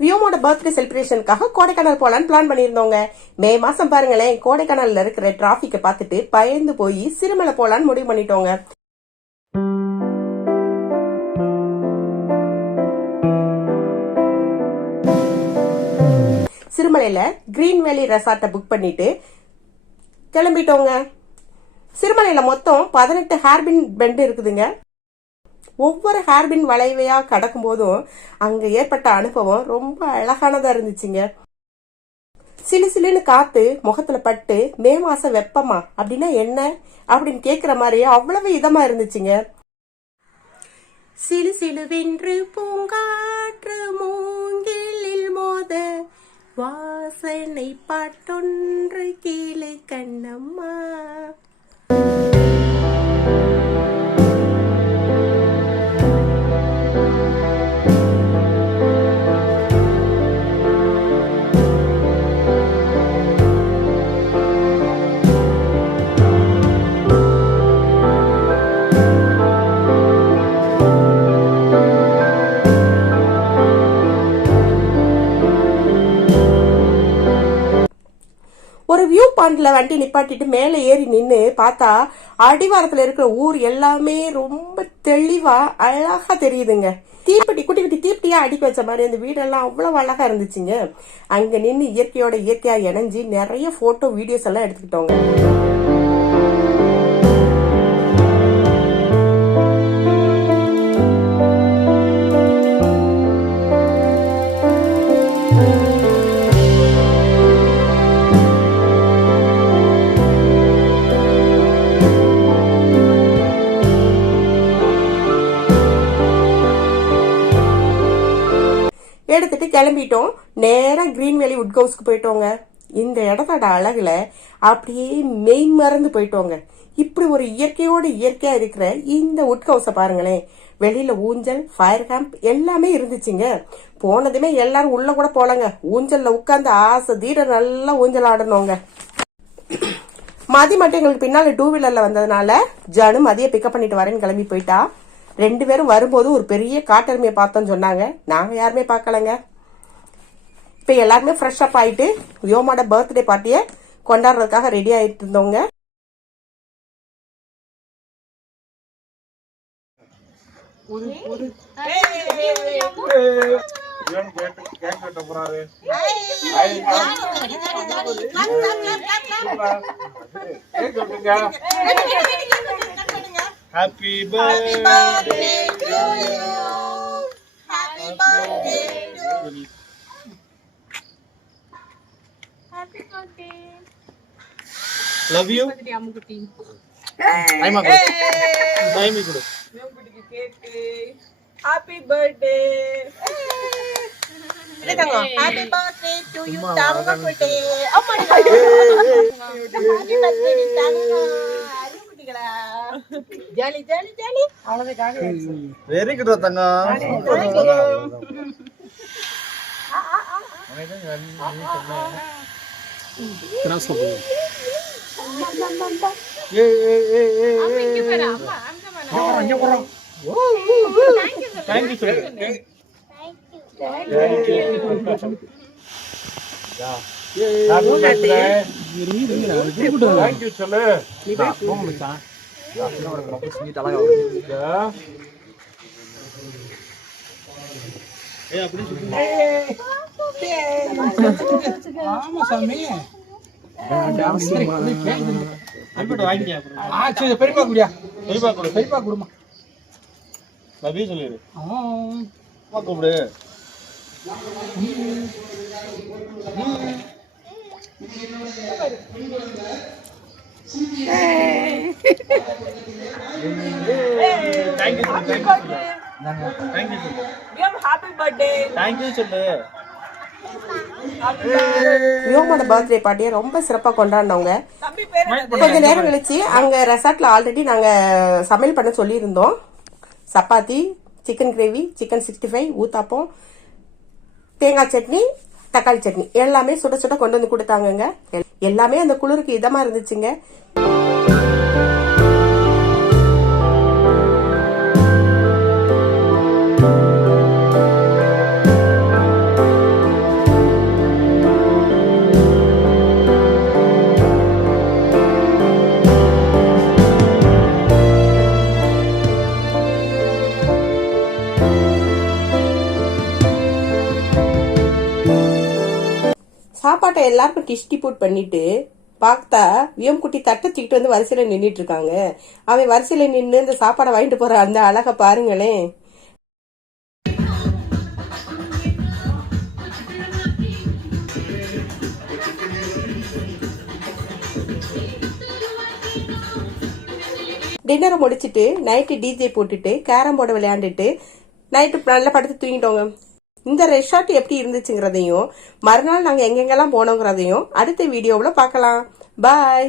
வியோமோட birthday செலிப்ரேஷனுக்காக Kodaikanal போலான்னு plan பண்ணியிருந்தோங்க. மே மாசம் பாருங்களேன், கோடைக்கானல்ல இருக்கிற டிராபிக்கை பார்த்துட்டு பயந்து போய் சிறுமலை போலான்னு முடிவு பண்ணிட்டோங்க. சிறுமலையில கிரீன் வேலி ரெசார்ட்டை புக் பண்ணிட்டு கிளம்பிட்டோங்க. சிறுமலையில மொத்தம் 18 ஹேர்பின் பெண்ட் இருக்குதுங்க. ஒவ்வொரு ஹேர்பின் வளைவையா கடக்கும் போதும் அங்க ஏற்பட்ட அனுபவம் ரொம்ப அழகானதா இருந்துச்சுங்க. சிலு சிலுன்னு காத்து முகத்துல பட்டு மே மாசம் வெப்பமா அப்படின்னா என்ன அப்படின்னு கேக்குற மாதிரி அவ்வளவு இதமா இருந்துச்சுங்க. சிலு சிலுவென்று பூங்காற்று மூங்கிலில் மோத வாசனை பாட்டொன்று கீழே கண்ணம்மா. ஒரு வியூ பாயிண்ட்ல வண்டி நிப்பாட்டிட்டு மேல ஏறி நின்னு பார்த்தா அடிவாரத்துல இருக்கிற ஊர் எல்லாமே ரொம்ப தெளிவா அழகா தெரியுதுங்க. தீப்பெட்டி குட்டி குட்டி தீப்பெட்டியா அடிக்க வச்ச மாதிரி அந்த வீடெல்லாம் அவ்வளவு அழகா இருந்துச்சுங்க. அங்க நின்று இயற்கையோட இயற்கையா இணைஞ்சு நிறைய போட்டோ வீடியோஸ் எல்லாம் எடுத்துக்கிட்டோங்க. எடுத்துட்டு கிளம்பிட்டோம். நேரா கிரீன் வேலி வுட் ஹவுஸ்க்கு போயிட்டோங்க. இந்த இடத்தோட அழகுல அப்படியே மெய் மறந்து போயிட்டோங்க. இப்படி ஒரு இயற்கையோடு இயற்கையா இருக்கிற இந்த வுட் ஹவுஸ பாருங்களேன். வெளியில ஊஞ்சல், ஃபயர் கேம்ப் எல்லாமே இருந்துச்சுங்க. போனதுமே எல்லாரும் உள்ள கூட போலங்க. ஊஞ்சல்ல உட்கார்ந்து ஆசை தீர நல்லா ஊஞ்சல் ஆடணுங்க. மதி மட்டும் எங்களுக்கு பின்னால 2 வீலர்ல வந்ததுனால ஜானு மதிய பிக்கப் பண்ணிட்டு வரேன்னு கிளம்பி போயிட்டா. 2 பேரும் வரும்போது ஒரு பெரிய காட்டெருமையை பார்த்தோம்னு சொன்னாங்க. நாங்க யாருமே பார்க்கலங்க. இப்ப எல்லாருமே ஃப்ரெஷ் அப் ஆயிட்டு வியோமோட பர்த்டே பார்ட்டியை கொண்டாடுறதுக்காக ரெடி ஆயிட்டு இருந்தோங்க. Happy birthday to you. Happy birthday to you. Happy birthday. Love you. I'm a good. I'm a good. Happy birthday. Happy birthday to you, Tangakudi. Oh my God. Happy birthday, Tangakudi. Jolly, jolly, jolly. Very good, Tanga. Thank you, sir. Thank you. Yeah. Happy birthday. Thank you, Chale. பெரியப்பா குடுமா நபி சொல்லிடு கூப்பிடு. Thank you. Thank you. Happy birthday. Thank you, சொல்லு. வியோமோட birthday பார்ட்டியை ரொம்ப சிறப்பா கொண்டாடினவங்க. கொஞ்ச நேரம் கழிச்சு அங்க ரெசார்ட்ல ஆல்ரெடி நாங்க சமையல் பண்ண சொல்லியிருந்தோம். Chapati, chicken gravy, chicken 65, uttapam, தேங்காய் சட்னி, தக்காளி சட்னி எல்லாமே சுட சுட கொண்டு வந்து கொடுத்தாங்க. எல்லாமே அந்த குளிருக்கு இதமா இருந்துச்சுங்க. சாப்பாட்டை எல்லாருக்கும் டிஸ்ட்ரிபியூட் பண்ணிட்டு பார்த்தா வியம்குட்டி தட்டச்சிக்கிட்டு வந்து வரிசையில நின்றுட்டு இருக்காங்க. அவன் வரிசையில நின்று இந்த சாப்பாடை வாங்கிட்டு போற அந்த அழகை பாருங்களேன். டின்னரை முடிச்சிட்டு நைட்டு டிஜே போட்டுட்டு கேரம் போர்டு விளையாண்டுட்டு நைட்டு நல்லா படுத்து தூங்கிட்டோங்க. இந்த ரெசார்ட் எப்படி இருந்துச்சுங்கிறதையும் மறுநாள் நாங்கள் எங்கெங்கெல்லாம் போனோங்கிறதையும் அடுத்த வீடியோவில் பார்க்கலாம். பாய்.